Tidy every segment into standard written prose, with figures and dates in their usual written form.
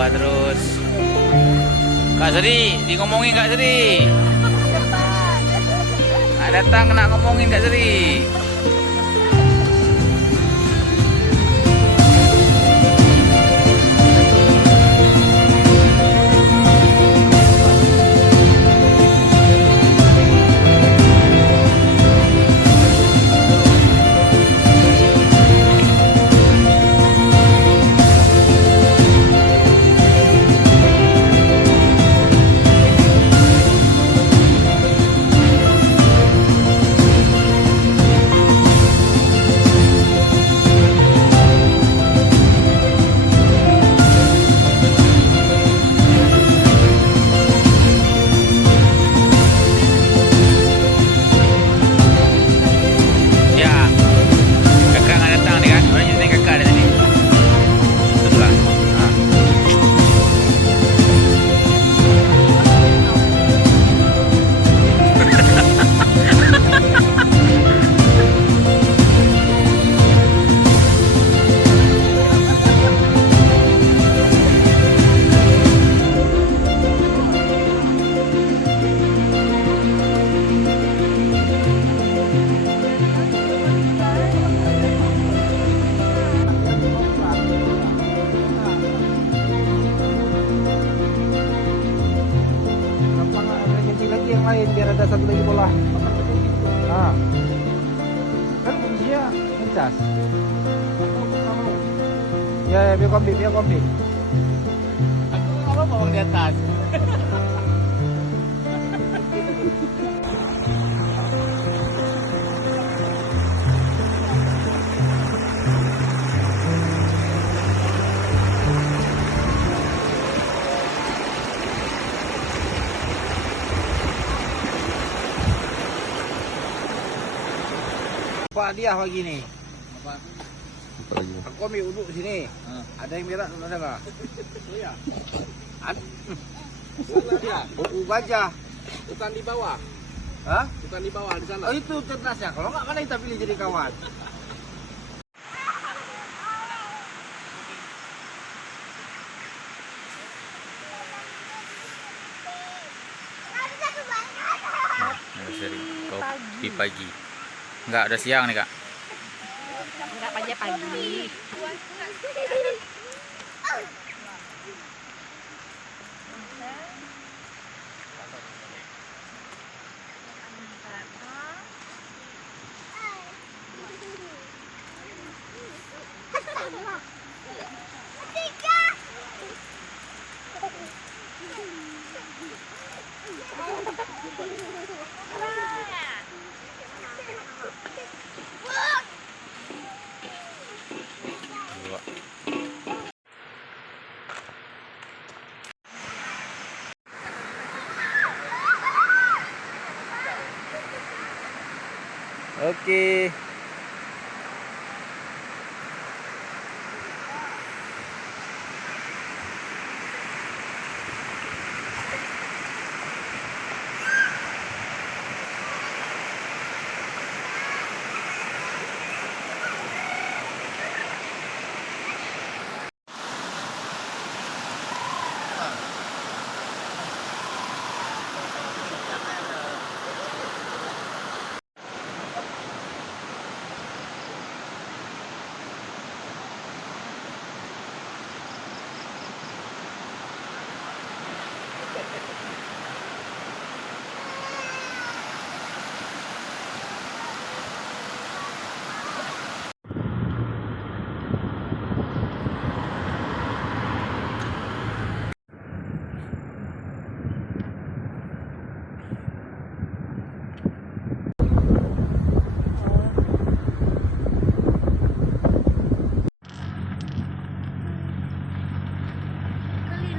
berubah terus. Kak Sri, di ngomongin Kak Sri. Datang nak ngomongin Kak Sri. Yang lain biar ada satu lagi bola. Nah, kan fungsinya ngecas. Ya, ya biar kombi, biar kombi. Aku apa bawang di atas? Pak dia pagi ni. Apa? Aku ambil uduk sini. Ada yang merah ada enggak? Iya. Ada. Baja. Bukan di bawah. Hah? Bukan di bawah di sana. Oh itu ternasnya. Kalau enggak mana kita pilih jadi kawan. Kopi pagi. Enggak, udah siang nih, Kak. Enggak pagi. Oke.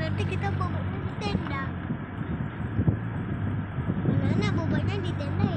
Nanti kita bawa tenda. Mana bobanya di tenda